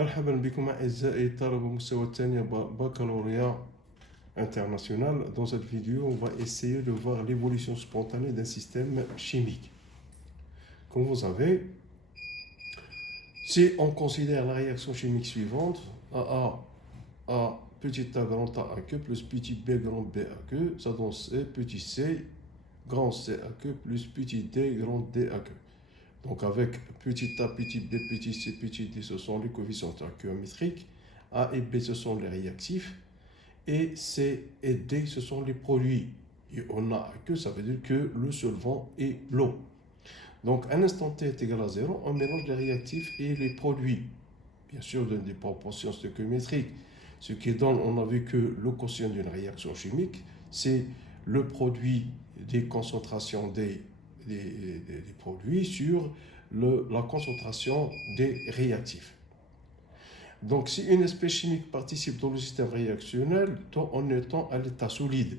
مرحبا بكم أعزائي طلبة مستوى الثانية بكالوريا international. Dans cette vidéo, on va essayer de voir l'évolution spontanée d'un système chimique. Comme vous savez, si on considère la réaction chimique suivante, A petit a grand A à queue plus petit B grand B à queue, ça donne C petit c grand C à queue plus petit D grand D à queue. Donc avec petit a, petit b, petit c, petit d, ce sont les coefficients stoichiométriques. A et B, ce sont les réactifs. Et C et D, ce sont les produits. Et on a que ça veut dire que le solvant est l'eau. Donc, à un instant T est égal à 0, on mélange les réactifs et les produits. Bien sûr, dans des proportions stoichiométriques. Ce qui donne, on a vu que le quotient d'une réaction chimique, c'est le produit des concentrations des produits sur la concentration des réactifs. Donc, si une espèce chimique participe dans le système réactionnel en étant à l'état solide,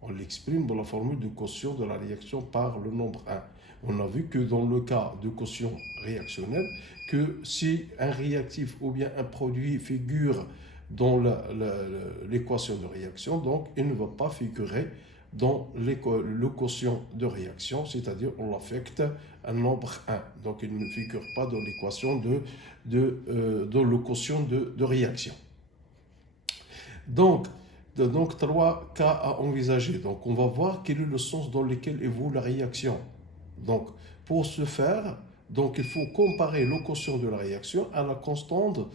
on l'exprime dans la formule de quotient de la réaction par le nombre 1. On a vu que dans le cas de quotient réactionnel, que si un réactif ou bien un produit figure dans l'équation de réaction, donc il ne va pas figurer dans le quotient de réaction, c'est-à-dire on l'affecte un nombre 1. Donc il ne figure pas dans l'équation dans le quotient de réaction. Donc 3 cas à envisager. Donc on va voir quel est le sens dans lequel évolue la réaction. Donc pour ce faire, donc il faut comparer le quotient de la réaction à la constante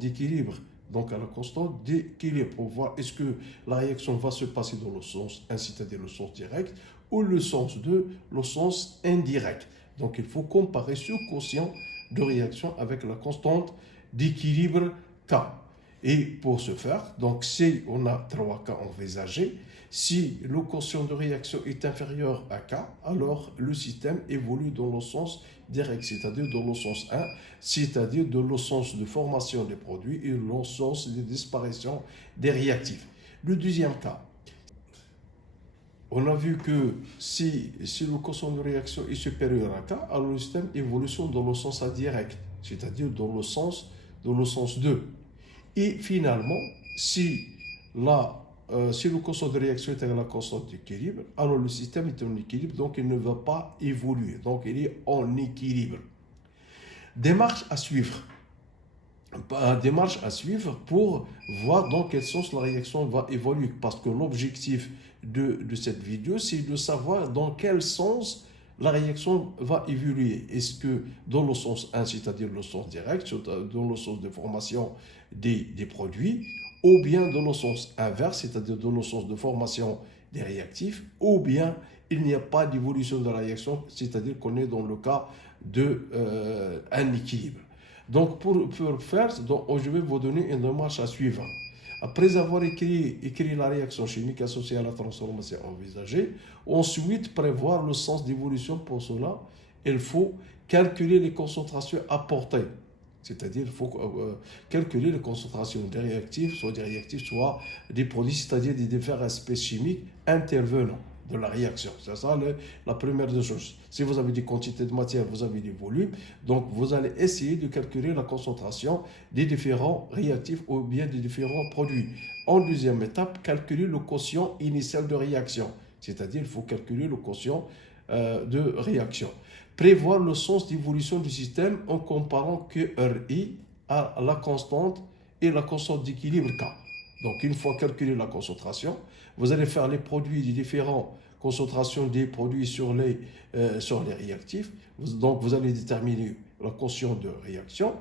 d'équilibre. Donc à la constante d'équilibre pour voir est-ce que la réaction va se passer dans le sens 1, c'est-à-dire le sens direct, ou le sens 2, le sens indirect. Donc il faut comparer ce quotient de réaction avec la constante d'équilibre K. Et pour ce faire, donc si on a 3 cas envisagés, si le quotient de réaction est inférieur à K, alors le système évolue dans le sens direct, c'est-à-dire dans le sens 1, c'est-à-dire dans le sens de formation des produits et dans le sens de disparition des réactifs. Le deuxième cas, on a vu que si le quotient de réaction est supérieur à K, alors le système évolue dans le sens indirect, c'est-à-dire dans le sens 2. Et finalement, si le quotient de réaction est à la constante d'équilibre, alors le système est en équilibre, donc il ne va pas évoluer. Donc il est en équilibre. Démarche à suivre pour voir dans quel sens la réaction va évoluer. Parce que l'objectif de cette vidéo, c'est de savoir dans quel sens la réaction va évoluer. Est-ce que dans le sens 1, c'est-à-dire le sens direct, dans le sens de formation des produits, ou bien dans le sens inverse, c'est-à-dire dans le sens de formation des réactifs, ou bien il n'y a pas d'évolution de la réaction, c'est-à-dire qu'on est dans le cas d'un équilibre. Donc pour faire, je vais vous donner une démarche à suivre. Après avoir écrit la réaction chimique associée à la transformation envisagée, ensuite prévoir le sens d'évolution. Pour cela, il faut calculer les concentrations apportées. C'est-à-dire qu'il faut calculer les concentrations des réactifs, soit des produits, c'est-à-dire des différentes espèces chimiques intervenant de la réaction. C'est ça la première des choses. Si vous avez des quantités de matière, vous avez des volumes, donc vous allez essayer de calculer la concentration des différents réactifs ou bien des différents produits. En deuxième étape, calculer le quotient initial de réaction. C'est-à-dire qu'il faut calculer le quotient de réaction. Prévoir le sens d'évolution du système en comparant QRI à la constante et la constante d'équilibre K. Donc, une fois calculé la concentration, vous allez faire les produits des différentes concentrations des produits sur les réactifs. Donc, vous allez déterminer la quotient de réaction.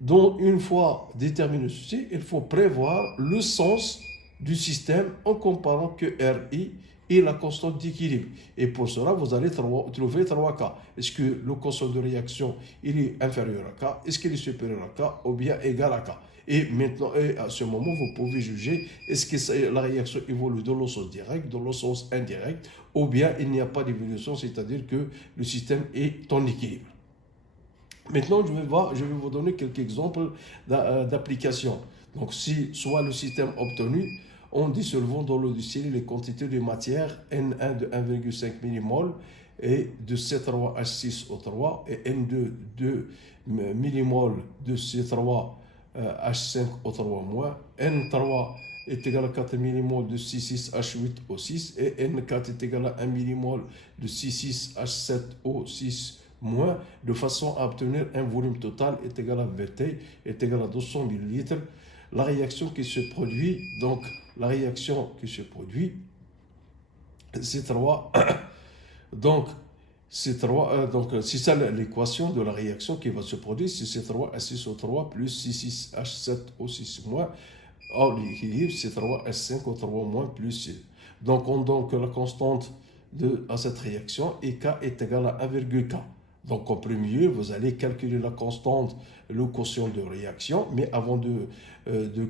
Donc, une fois déterminé ceci, il faut prévoir le sens du système en comparant QRI et la constante d'équilibre. Et pour cela, vous allez trouver 3 cas. Est-ce que le quotient de réaction il est inférieur à K? Est-ce qu'il est supérieur à K ou bien égal à K? Et maintenant, à ce moment, vous pouvez juger est-ce que la réaction évolue dans le sens direct, dans le sens indirect, ou bien il n'y a pas d'évolution, c'est-à-dire que le système est en équilibre. Maintenant, je vais vous donner quelques exemples d'application. Donc, si soit le système obtenu en dissolvant dans l'eau du ciel les quantités de matière N1 de 1,5 mmol et de C3H6O3 et N2 2 millimoles de C3H5O3-, N3 est égal à 4 millimoles de C6H8O6 et N4 est égal à 1 millimole de C6H7O6-, de façon à obtenir un volume total est égal à VT est égal à 200 millilitres. La réaction qui se produit, donc la réaction qui se produit, C3, donc C3, donc c'est ça l'équation de la réaction qui va se produire, c'est C3H6O3 plus C6H7O6-, en équilibre C3H5O3- plus. Donc on donne que la constante à cette réaction et K est égal à 1,K. Donc en premier lieu, vous allez calculer la constante, le quotient de réaction, mais avant de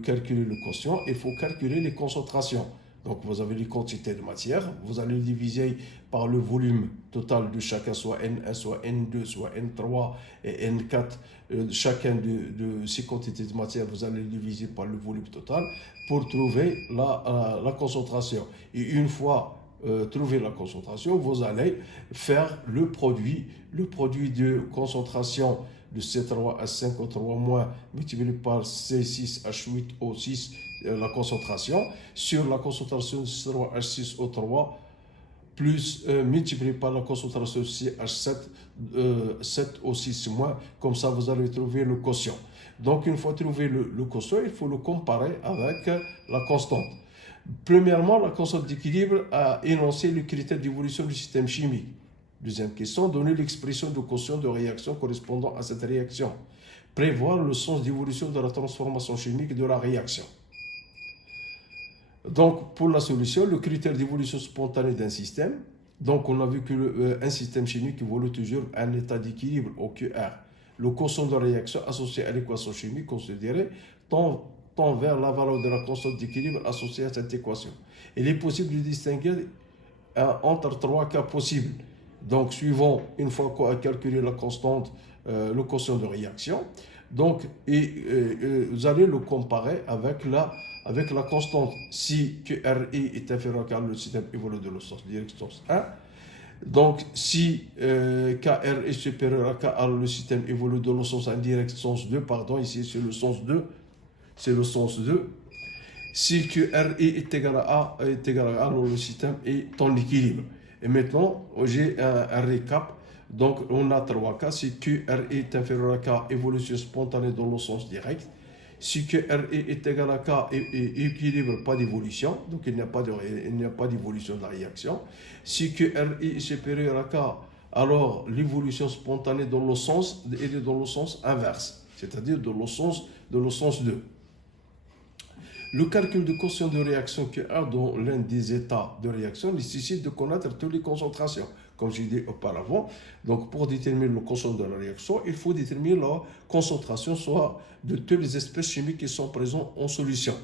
calculer le quotient, il faut calculer les concentrations. Donc vous avez les quantités de matière, vous allez diviser par le volume total de chacun, soit N1, soit N2, soit N3 et N4. Chacun de ces quantités de matière, vous allez diviser par le volume total pour trouver la concentration. Et une fois trouver la concentration, vous allez faire le produit de concentration de C3H5O3- multiplié par C6H8O6, la concentration, sur la concentration de C3H6O3 plus multiplié par la concentration de CH7O6-, comme ça vous allez trouver le quotient. Donc une fois trouvé le quotient, il faut le comparer avec la constante. Premièrement, la constante d'équilibre a énoncé le critère d'évolution du système chimique. Deuxième question, donner l'expression de quotient de réaction correspondant à cette réaction. Prévoir le sens d'évolution de la transformation chimique de la réaction. Donc, pour la solution, le critère d'évolution spontanée d'un système, donc on a vu qu'un système chimique évolue toujours à un état d'équilibre au QR. Le quotient de réaction associé à l'équation chimique considérée tend vers la valeur de la constante d'équilibre associée à cette équation. Il est possible de distinguer entre trois cas possibles. Donc, suivant, une fois qu'on a calculé la constante, le quotient de réaction, donc, vous allez le comparer avec la constante. Si QRI est inférieur à K, le système évolue de le sens direction 1. Donc, si KR est supérieur à K, le système évolue de le sens indirect sens 2. Pardon, ici c'est le sens 2. C'est le sens 2. Si QRI est égal à A, alors le système est en équilibre. Et maintenant, j'ai un récap. Donc, on a trois cas. Si QRI est inférieur à K, évolution spontanée dans le sens direct. Si QRI est égal à K et équilibre, pas d'évolution. Donc, il n'y a pas d'évolution de la réaction. Si QRI est supérieur à K, alors l'évolution spontanée dans le sens est dans le sens inverse, c'est-à-dire dans le sens 2. Le calcul de quotient de réaction QR dans l'un des états de réaction nécessite de connaître toutes les concentrations, comme j'ai dit auparavant. Donc, pour déterminer le quotient de la réaction, il faut déterminer la concentration, soit de toutes les espèces chimiques qui sont présentes en solution.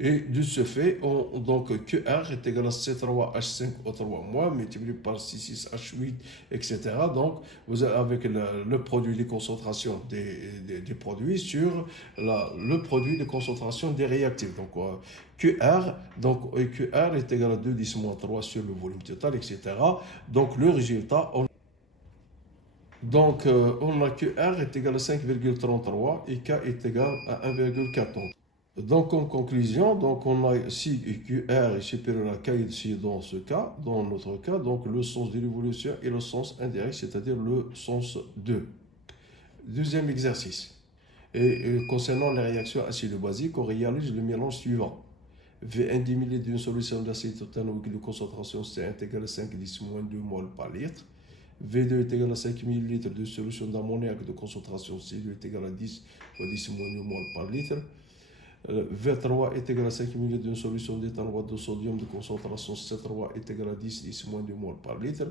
Et de ce fait, donc QR est égal à C3H5O3- multiplié par C6H8, etc. Donc, vous avez avec le produit des concentrations des produits sur le produit de concentration des réactifs. Donc, QR est égal à 2 10 moins 3 sur le volume total, etc. Donc, le résultat, on a QR est égal à 5,33 et K est égal à 1,14. Donc, en conclusion, donc on a si QR est supérieur à K ici dans ce cas, dans notre cas, donc le sens de l'évolution est le sens indirect, c'est-à-dire le sens 2. Deuxième exercice. Et concernant les réactions acido-basiques, on réalise le mélange suivant. V1 10 ml d'une solution d'acide éthanoïque de concentration C1 est égal à 5,10 moins 2 mol par litre. V2 est égal à 5 ml de solution d'ammoniac de concentration C2 est égal à 10 fois 10 moins 2 mol par litre. V3 est égal à 5 ml d'une solution d'éthanol de sodium de concentration C3 est égal à 10 moins 2 mol par litre.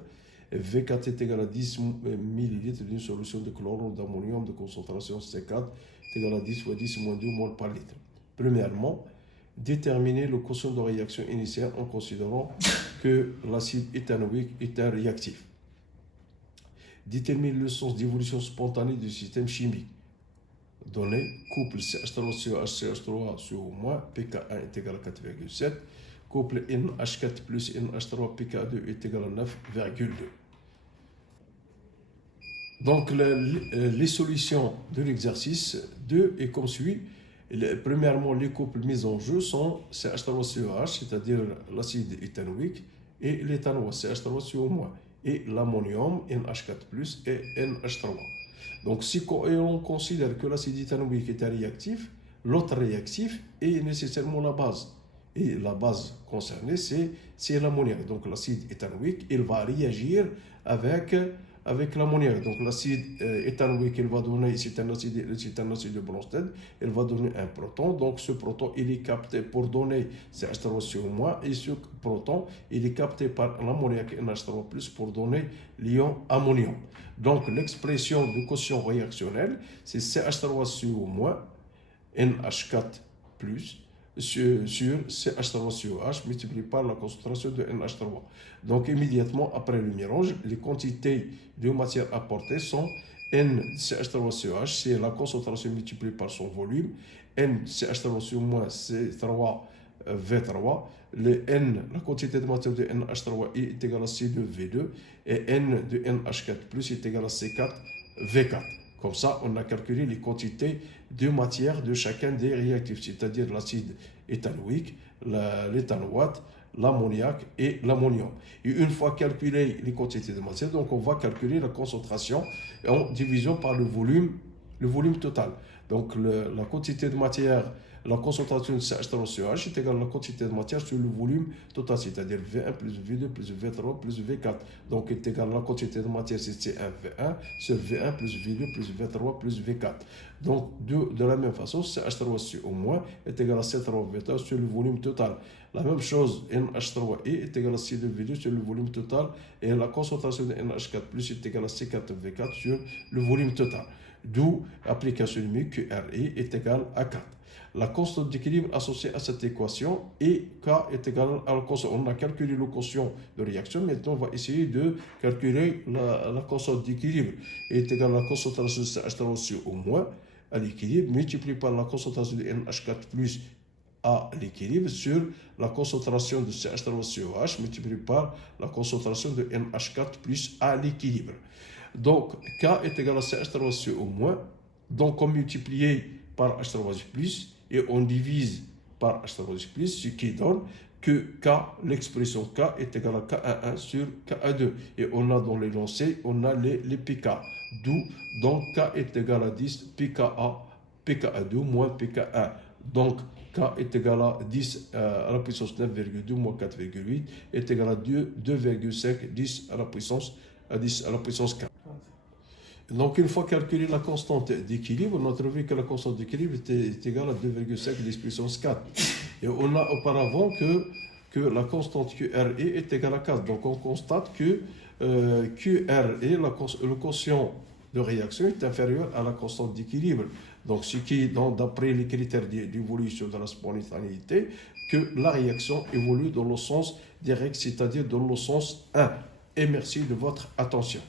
Et V4 est égal à 10 ml d'une solution de chlorure d'ammonium de concentration C4 est égal à 10 fois 10 moins 2 mol par litre. Premièrement, déterminer le quotient de réaction initiale en considérant que l'acide éthanoïque est un réactif. Déterminer le sens d'évolution spontanée du système chimique. Donné, couple CH3-COH-CH3 sur moins, pK1 est égal à 4,7. couple NH4 plus NH3 pKa2 est égal à 9,2. Donc, les solutions de l'exercice 2 est comme suit. Premièrement, les couples mis en jeu sont CH3COH, c'est-à-dire l'acide éthanoïque, et l'éthanol, CH3CO-, et l'ammonium, NH4+, et NH3. Donc, si on considère que l'acide éthanoïque est un réactif, l'autre réactif est nécessairement la base. Et la base concernée, c'est l'ammoniac. Donc, l'acide éthanoïque, il va réagir avec l'ammoniac. Donc, l'acide éthanoïque, il va donner, c'est un acide de Bronsted, il va donner un proton. Donc, ce proton, il est capté pour donner CH3CO-, et ce proton, il est capté par l'ammoniac NH3+, pour donner l'ion ammonium. Donc, l'expression de quotient réactionnel, c'est CH3CO-, NH4+, sur CH3COH multiplié par la concentration de NH3. Donc, immédiatement après le mélange, les quantités de matière apportées sont NCH3COH, c'est la concentration multipliée par son volume, NCH3CO-, c'est 3V3, le N, la quantité de matière de NH3 est égale à C2V2, et N de NH4+, est égal à C4V4. Comme ça, on a calculé les quantités de matière de chacun des réactifs, c'est-à-dire l'acide éthanoïque, l'éthanoate, l'ammoniac et l'ammonium. Et une fois calculé les quantités de matière, donc on va calculer la concentration en division par le volume total. Donc la quantité de matière, la concentration de CH3COH est égale à la quantité de matière sur le volume total, c'est-à-dire V1 plus V2 plus V3 plus V4. Donc est égal à la quantité de matière, c'est C1V1 sur V1 plus V2 plus V3 plus V4. Donc de la même façon, CH3CO- est égal à C3V4 sur le volume total. La même chose, NH3 est égal à C2V2 sur le volume total, et la concentration de NH4+ est égale à C4V4 sur le volume total. D'où l'application numérique QRE est égale à 4. La constante d'équilibre associée à cette équation est K est égal à la constante. On a calculé le quotient de réaction, maintenant on va essayer de calculer la constante d'équilibre. Est égal à la concentration de CH3CO- à l'équilibre, multiplié par la concentration de NH4+ à l'équilibre sur la concentration de CH3COH multiplié par la concentration de NH4+ à l'équilibre. Donc, K est égal à CH3CO-, donc on multiplie par H3+, et on divise par H3+, ce qui donne que K, l'expression K est égale à K11 sur K2. Et on a dans l'énoncé, on a les pK. D'où, donc K est égal à 10 pKa2 moins pK1. Donc, K est égal à 10 à la puissance 9,2 moins 4,8 est égal à 2,5 10 à la puissance 4. Donc, une fois calculé la constante d'équilibre, on a trouvé que la constante d'équilibre est égale à 2,5 10 puissance 4. Et on a auparavant que la constante QRE est égale à 4. Donc, on constate que QRE, le quotient de réaction, est inférieur à la constante d'équilibre. Donc, ce qui, d'après les critères d'évolution de la spontanéité, que la réaction évolue dans le sens direct, c'est-à-dire dans le sens 1. Et merci de votre attention.